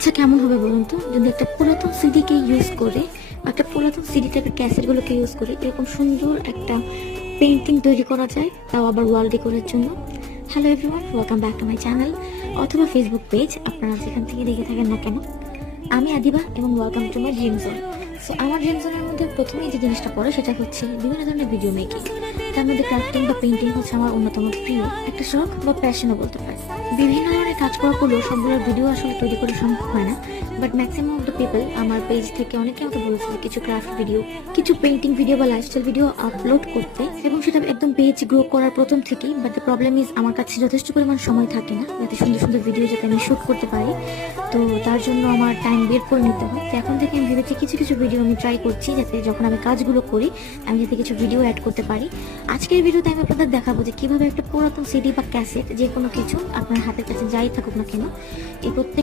আচ্ছা কেমন হবে বলুন তো যদি একটা পুরাতন সিডিকে ইউজ করে একটা পুরাতন সিডি টাইপের ক্যাসেটগুলোকে ইউজ করে এরকম সুন্দর একটা পেন্টিং তৈরি করা যায়, তাও আবার ওয়াল ডেকোরের জন্য। Hello everyone, welcome back to my channel অথবা ফেসবুক পেজ, আপনারা যেখান থেকে দেখে থাকেন না কেন। আমি আদিবা এবং welcome to my dream zone. So আমার ড্রিম জোনের মধ্যে প্রথমেই যে জিনিসটা পড়ে সেটা হচ্ছে বিভিন্ন ধরনের ভিডিও মেকিং। তার মধ্যে ক্রাফটিং বা পেন্টিং হচ্ছে আমার অন্যতম প্রিয় একটা শখ বা প্যাশনও বলতে পারে। বিভিন্ন ধরনের কাজ করা হলেও সবগুলোর ভিডিও আসলে তৈরি করা সম্ভব হয় না, but maximum of the people আমার পেজ থেকে অনেকে আমাকে বলেছে কিছু ক্রাফট ভিডিও, কিছু পেন্টিং ভিডিও বা লাইফস্টাইল ভিডিও আপলোড করতে, এবং সেটা একদম পেজ গ্রো করার প্রথম থেকেই। বাট দ্য প্রবলেম ইজ আমার কাছে যথেষ্ট পরিমাণ সময় থাকে না যাতে সুন্দর সুন্দর ভিডিও যাতে আমি শ্যুট করতে পারি। তো তার জন্য আমার টাইম বের করে নিতে হয়। তো এখন থেকে আমি ভেবেছি কিছু কিছু ভিডিও আমি ট্রাই করছি যাতে যখন আমি কাজগুলো করি আমি যাতে কিছু ভিডিও অ্যাড করতে পারি। আজকের ভিডিওতে আমি আপনাদের দেখাবো যে কিভাবে একটা পুরাতন সিডি বা ক্যাসেট যে কোনো কিছু আপনার হাতের কাছে যাই থাকুক না কেন, এই প্রত্যেক